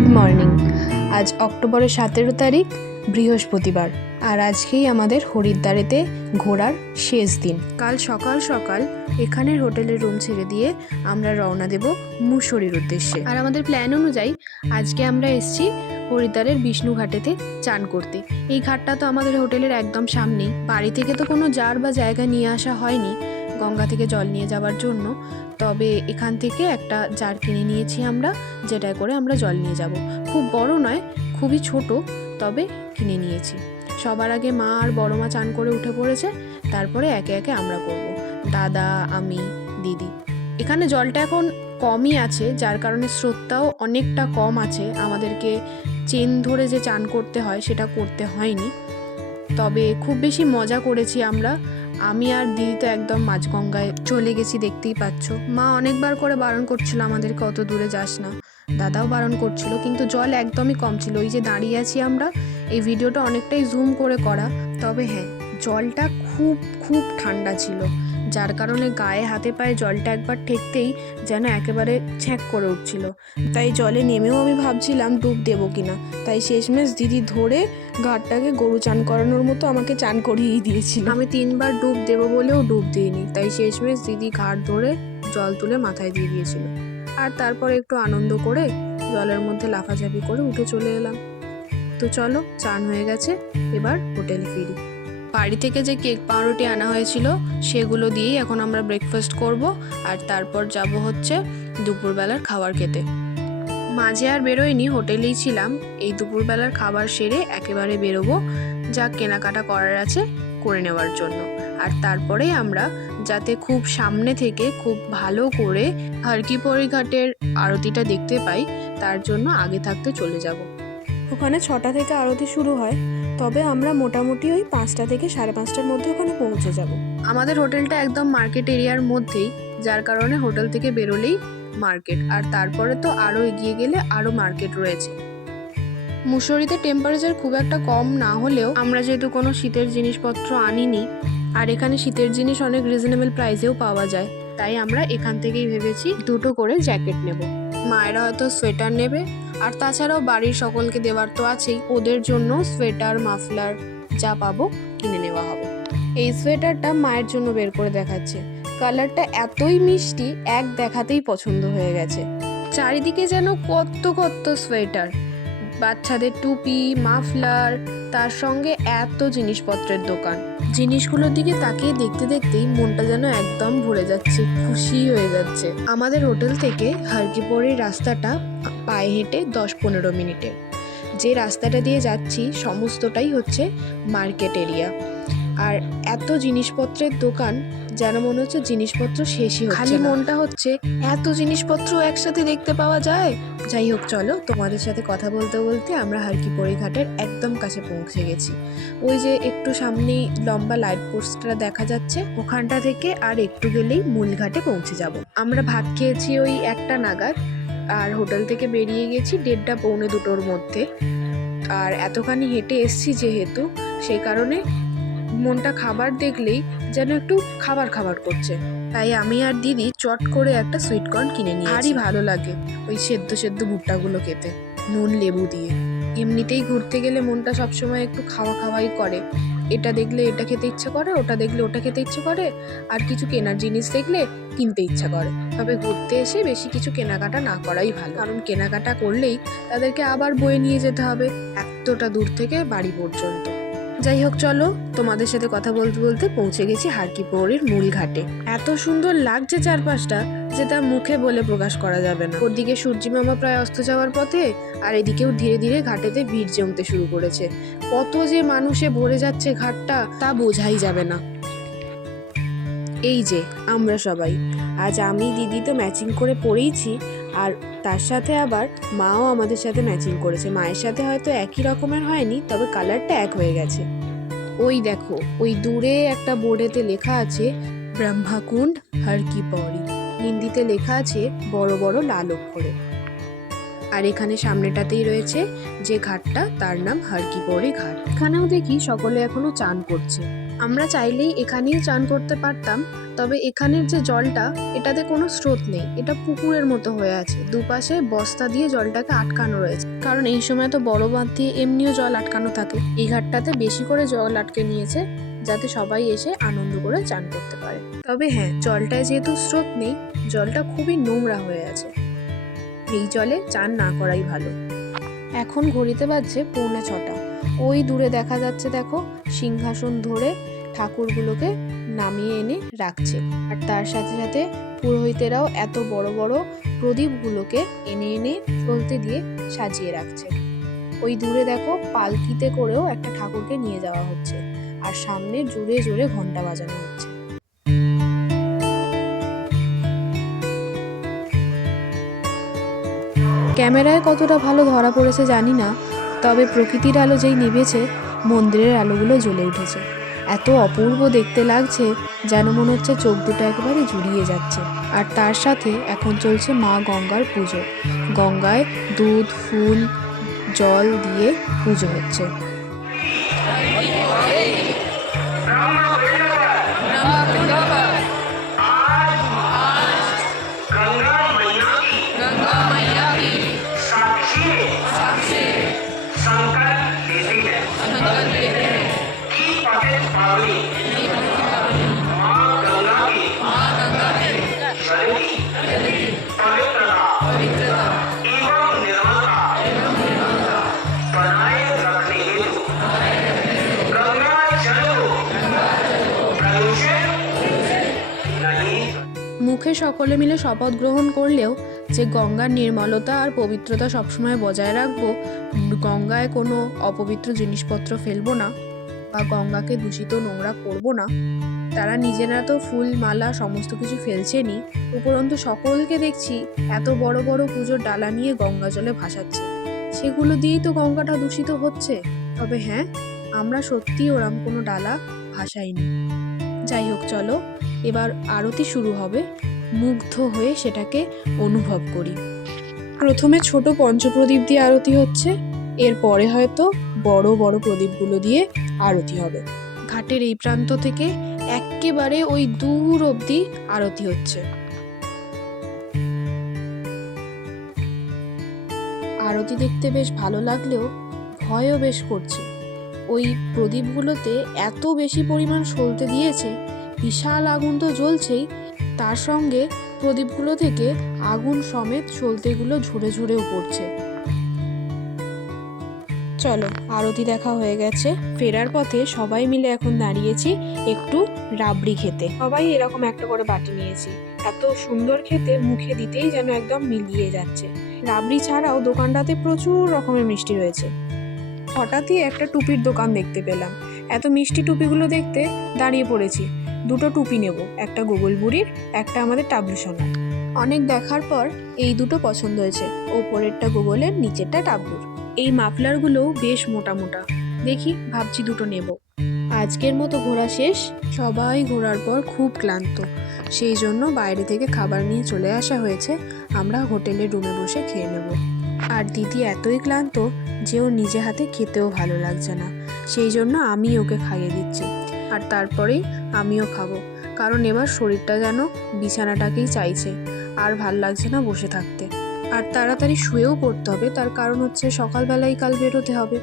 Good morning. আজ অক্টোবরের সতেরো তারিখ, বৃহস্পতিবার। আর আজকেই আমাদের হরিদ্বারেতে ঘোরার শেষ দিন। কাল সকাল সকাল এখানের হোটেলের রুম ছেড়ে দিয়ে আমরা রওনা দেব মুসরির উদ্দেশ্যে। আর আমাদের প্ল্যান অনুযায়ী আজকে আমরা এসেছি হরিদ্বারের বিষ্ণু ঘাটেতে চান করতে। এই ঘাটটা তো আমাদের হোটেলের একদম সামনেই। বাড়ি থেকে তো কোনো জার বা জায়গা নিয়ে আসা হয়নি। গঙ্গা থেকে জল নিয়ে যাওয়ার জন্য, তবে এখান থেকে একটা জার কিনে নিয়েছি আমরা, যেটায় করে আমরা জল নিয়ে যাব। খুব বড় নয়, খুবই ছোট, তবে কিনে নিয়েছি। সবার আগে মা আর বড় মা চান করে উঠে পড়েছে, তারপরে একে একে আমরা করব। দাদা, আমি, দিদি। এখানে জলটা এখন কমই আছে, যার কারণে স্রোতটাও অনেকটা কম আছে। আমাদেরকে চেন ধরে যে চান করতে হয়, সেটা করতে হয়নি। তবে খুব বেশি মজা করেছি আমরা। আমি আর দিদি তো একদম মাঝগঙ্গায় চলে গেছি, দেখতেই পাচ্ছ। মা অনেকবার করে বারণ করছিল আমাদেরকে, অত দূরে যাস না। দাদাও বারণ করছিল, কিন্তু জল একদমই কম ছিল। ওই যে দাঁড়িয়ে আছি আমরা, এই ভিডিওটা অনেকটাই জুম করে করা। তবে হ্যাঁ জলটা খুব খুব ঠান্ডা ছিল। যার কারণে গায়ে, হাতে, পায়ে জলটা একবার ঠেকতেই যেন একেবারে ছ্যাঁক করে উঠছিল। তাই জলে নেমেও আমি ভাবছিলাম ডুব দেবো কিনা। তাই শেষমেশ দিদি ধরে ঘাটটাকে গরু চান করানোর মতো আমাকে চান করিয়েই দিয়েছিল। আমি তিনবার ডুব দেবো বলেও ডুব দিইনি। তাই শেষমেশ দিদি ঘাট ধরে জল তুলে মাথায় দিয়ে দিয়েছিল। আর তারপরে একটু আনন্দ করে জলের মধ্যে লাফাঝাপি করে উঠে চলে এলাম। তো চলো, চান হয়ে গেছে, এবার হোটেলে ফিরি। বাড়ি থেকে যে কেক পাউরুটি আনা হয়েছিল, সেগুলো দিয়েই এখন আমরা ব্রেকফাস্ট করব আর তারপর যাব হচ্ছে দুপুরবেলার খাবার খেতে। মাঝে আর বেরোয়নি, হোটেলেই ছিলাম। এই দুপুরবেলার খাবার সেরে একেবারে বেরোবো, যা কেনাকাটা করার আছে করে নেওয়ার জন্য। আর তারপরে আমরা যাতে খুব সামনে থেকে খুব ভালো করে হারকিপরি ঘাটের আরতিটা দেখতে পাই, তার জন্য আগে থাকতে চলে যাব। ওখানে ছটা থেকে আরতি শুরু হয়। তবে আমরা মোটামুটি ওই পাঁচটা থেকে সাড়ে পাঁচটার মধ্যে ওখানে পৌঁছে যাব। আমাদের হোটেলটা একদম মার্কেট এরিয়ার মধ্যেই, যার কারণে হোটেল থেকে বেরোলেই মার্কেট, আর তারপরে তো আরও এগিয়ে গেলে আরও মার্কেট রয়েছে। মুসরিতে টেম্পারেচার খুব একটা কম না হলেও আমরা যেহেতু কোনো শীতের জিনিসপত্র আনিনি, আর এখানে শীতের জিনিস অনেক রিজনেবল প্রাইসেও পাওয়া যায়, তাই আমরা এখান থেকেই ভেবেছি দুটো করে জ্যাকেট নেব। মায়েরা হয়তো সোয়েটার নেবে আর তাছাড়াও বাড়ির সকলকে দেওয়ার তো আছেই। ওদের জন্য সোয়েটার, মাফলার যা পাবো কিনে নেওয়া হবে। এই সোয়েটারটা মায়ের জন্য বের করে দেখাচ্ছে। কালারটা এতই মিষ্টি, এক দেখাতেই পছন্দ হয়ে গেছে। চারিদিকে যেন কত কত সোয়েটার। বাচ্চাদের টুপি, মাফলার, তার সঙ্গে এত জিনিসপত্রের দোকান। জিনিসগুলোর দিকে তাকিয়ে দেখতে দেখতেই মনটা যেন একদম ভরে যাচ্ছে, খুশি হয়ে যাচ্ছে। আমাদের হোটেল থেকে হারকিপরের রাস্তাটা পায়ে হেঁটে দশ পনেরো মিনিটের যে রাস্তাটা দিয়ে যাচ্ছি সমস্তটাই হচ্ছে মার্কেট এরিয়া। আর এত জিনিসপত্রের দোকান যেন মনে হচ্ছে জিনিসপত্র শেষই হচ্ছে খালি মনটা হচ্ছে এত জিনিসপত্র একসাথে দেখতে পাওয়া যায়? যাই হোক চলো তোমাদের সাথে কথা বলতে বলতে আমরা হারকিপরি ঘাটের একদম কাছে পৌঁছে গেছি। ওই যে একটু সামনেই লম্বা লাইট পোস্টটা দেখা যাচ্ছে ওখানটা থেকে আর একটু গেলেই মূল ঘাটে পৌঁছে যাব। আমরা ভাত খেয়েছি ওই একটা নাগাদ আর হোটেল থেকে বেরিয়ে গেছি দেড়টা পৌনে দুটোর মধ্যে। আর এতখানি হেঁটে এসছি যেহেতু, সেই কারণে মনটা খাবার দেখলেই যেন একটু খাবার খাবার করছে। তাই আমি আর দিদি চট করে একটা সুইট কর্ন কিনে নিই আরই ভালো লাগে ওই সেদ্ধ সেদ্ধ ভুট্টাগুলো খেতে, নুন, লেবু দিয়ে। এমনিতেই ঘুরতে গেলে মনটা সবসময় একটু খাওয়া খাওয়াই করে। এটা দেখলে এটা খেতে ইচ্ছে করে, ওটা দেখলে ওটা খেতে ইচ্ছে করে, আর কিছু কেনার জিনিস দেখলে কিনতে ইচ্ছা করে। তবে ঘুরতে এসে বেশি কিছু কেনাকাটা না করাই ভালো। কারণ কেনাকাটা করলেই তাদেরকে আবার বয়ে নিয়ে যেতে হবে, এতটা দূর থেকে বাড়ি পর্যন্ত। যাই হোক, চলো। তোমাদের সাথে কথা বলতে বলতে পৌঁছে গেছি হারকিপৌরির মূল ঘাটে। এত সুন্দর লাগছে চারপাশটা, যে তা মুখে বলে প্রকাশ করা যাবে না। ওদিকে সূর্যি মামা প্রায় অস্ত যাওয়ার পথে, আর এদিকেও ধীরে ধীরে ঘাটেতে ভিড় জমতে শুরু করেছে। কত যে মানুষে ভরে যাচ্ছে ঘাটটা, তা বোঝাই যাবে না। এই যে, আমরা সবাই। আজ আমি, দিদি তো ম্যাচিং করে পরেইছি আর তার সাথে আবার মাও আমাদের সাথে ম্যাচিং করেছে। মায়ের সাথে হয়তো একই রকমের হয়নি, তবে কালারটা এক হয়ে গেছে। ওই দেখো, ওই দূরে একটা বোর্ডেতে লেখা আছে, ব্রহ্মাকুণ্ড হর কি পরি হিন্দিতে লেখা আছে, বড় বড় লাল অক্ষরে। আর এখানে সামনেটাতেই রয়েছে, যে ঘাটটা, তার নাম হারকিপৌরি ঘাট। এখানেও দেখি সকলে এখনও চান করছে। আমরা চাইলেই এখানেই চান করতে পারতাম, তবে এখানের যে জলটা, এটাতে কোনো স্রোত নেই। এটা পুকুরের মতো হয়ে আছে। দুপাশে বস্তা দিয়ে জলটাকে আটকানো রয়েছে। কারণ এই সময় তো বড় বাঁধ দিয়ে এমনিও জল আটকানো থাকে। এই ঘাটটাতে বেশি করে জল আটকে নিয়েছে, যাতে সবাই এসে আনন্দ করে চান করতে পারে। তবে হ্যাঁ জলটায় যেহেতু স্রোত নেই, জলটা খুবই নোংরা হয়ে আছে। এই জলে চান না করাই ভালো। এখন ঘড়িতে বাজছে পৌনে ছটা। ওই দূরে দেখা যাচ্ছে, দেখো, সিংহাসন ধরে ঠাকুরগুলোকে নামিয়ে এনে রাখছে। আর তার সাথে সাথে পুরোহিতেরাও এত বড় বড় প্রদীপগুলোকে এনে এনে চলতে দিয়ে সাজিয়ে রাখছে। ওই দূরে দেখো, পালকিতে করেও একটা ঠাকুরকে নিয়ে যাওয়া হচ্ছে। আর সামনে জুড়ে জুড়ে ঘণ্টা বাজানো হচ্ছে। ক্যামেরায় কতটা ভালো ধরা পড়েছে জানি না তবে প্রকৃতির আলো যেই নিভেছে, মন্দিরের আলোগুলো জ্বলে উঠেছে। এত অপূর্ব দেখতে লাগছে যেন মনে হচ্ছে চোখ দুটো একবারে জুড়িয়ে যাচ্ছে। আর তার সাথে এখন চলছে মা গঙ্গার পুজো। গঙ্গায় দুধ, ফুল, জল দিয়ে পুজো হচ্ছে। ఈ పదే స్వామి মুখে সকলে মিলে শপথ গ্রহণ করলেও যে গঙ্গার নির্মলতা আর পবিত্রতা সবসময় বজায় রাখব, গঙ্গায় কোনো অপবিত্র জিনিসপত্র ফেলব না বা গঙ্গাকে দূষিত নোংরা করব না। তারা নিজেরা তো ফুল, মালা, সমস্ত কিছু ফেলছেনই। উপরন্তু সকলকে দেখছি এত বড় বড় পুজোর ডালা নিয়ে গঙ্গা জলে ভাসাচ্ছে। সেগুলো দিয়েই তো গঙ্গাটা দূষিত হচ্ছে। তবে হ্যাঁ আমরা সত্যি ওরম কোনো ডালা ভাসাইনি। যাই হোক, চলো, এবার আরতি শুরু হবে। মুগ্ধ হয়ে সেটাকে অনুভব করি। প্রথমে ছোট পঞ্চপ্রদীপ দিয়ে আরতি হচ্ছে এরপরে হয়তো বড় বড় প্রদীপগুলো দিয়ে আরতি হবে। ঘাটের এই প্রান্ত থেকে এক্কেবারে ওই দূর অবধি আরতি হচ্ছে। আরতি দেখতে বেশ ভালো লাগলেও ভয়ও বেশ করছে। ওই প্রদীপগুলোতে এত বেশি পরিমাণ সলতে দিয়েছে, বিশাল আগুন তো জ্বলছেই তার সঙ্গে প্রদীপগুলো থেকে আগুন সমেত সলতেগুলো ঝরে ঝরেও পড়ছে। চলো, আরতি দেখা হয়ে গেছে। ফেরার পথে সবাই মিলে এখন দাঁড়িয়েছি একটু রাবড়ি খেতে। সবাই এরকম একটা করে বাটি নিয়েছি। এত সুন্দর খেতে মুখে দিতেই যেন একদম মিলিয়ে যাচ্ছে। রাবড়ি ছাড়াও দোকানটাতে প্রচুর রকমের মিষ্টি রয়েছে। হঠাৎই একটা টুপির দোকান দেখতে পেলাম। এত মিষ্টি টুপিগুলো দেখতে দাঁড়িয়ে পড়েছি। দুটো টুপি নেব, একটা গোগল বুড়ির, একটা আমাদের টাবলু সোনার। অনেক দেখার পর এই দুটো পছন্দ হয়েছে, ওপরেরটা গোগলের, নিচেরটা টাবলুর। এই মাফলারগুলোও বেশ মোটা মোটা। দেখি, ভাবছি দুটো নেব। আজকের মতো ঘোরা শেষ, সবাই ঘোরার পর খুব ক্লান্ত। সেই জন্য বাইরে থেকে খাবার নিয়ে চলে আসা হয়েছে, আমরা হোটেলের রুমে বসে খেয়ে নেব। আর দিদি এতই ক্লান্ত যে ও নিজে হাতে খেতেও ভালো লাগছে না। সেই জন্য আমি ওকে খাইয়ে দিচ্ছি। আর তারপরেই আমিও খাব। কারণ এবার শরীরটা যেন বিছানাটাকেই চাইছে। আর ভালো লাগছে না বসে থাকতে। আর তাড়াতাড়ি শুয়েও পড়তে হবে, তার কারণ হচ্ছে সকালবেলাই কাল বেরোতে হবে।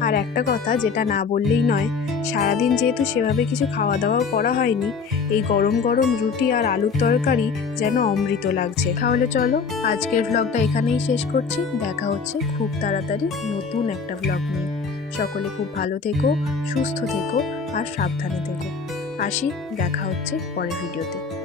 আর একটা কথা, যেটা না বললেই নয়, সারাদিন যেহেতু সেভাবে কিছু খাওয়া দাওয়াও করা হয়নি, এই গরম গরম রুটি আর আলুর তরকারি যেন অমৃত লাগছে। তাহলে চলো, আজকের ভ্লগটা এখানেই শেষ করছি। দেখা হচ্ছে খুব তাড়াতাড়ি নতুন একটা ভ্লগ নিয়ে। সকলে খুব ভালো থেকো সুস্থ থেকো আর সাবধানে থেকো। আসি দেখা হচ্ছে পরের ভিডিওতে।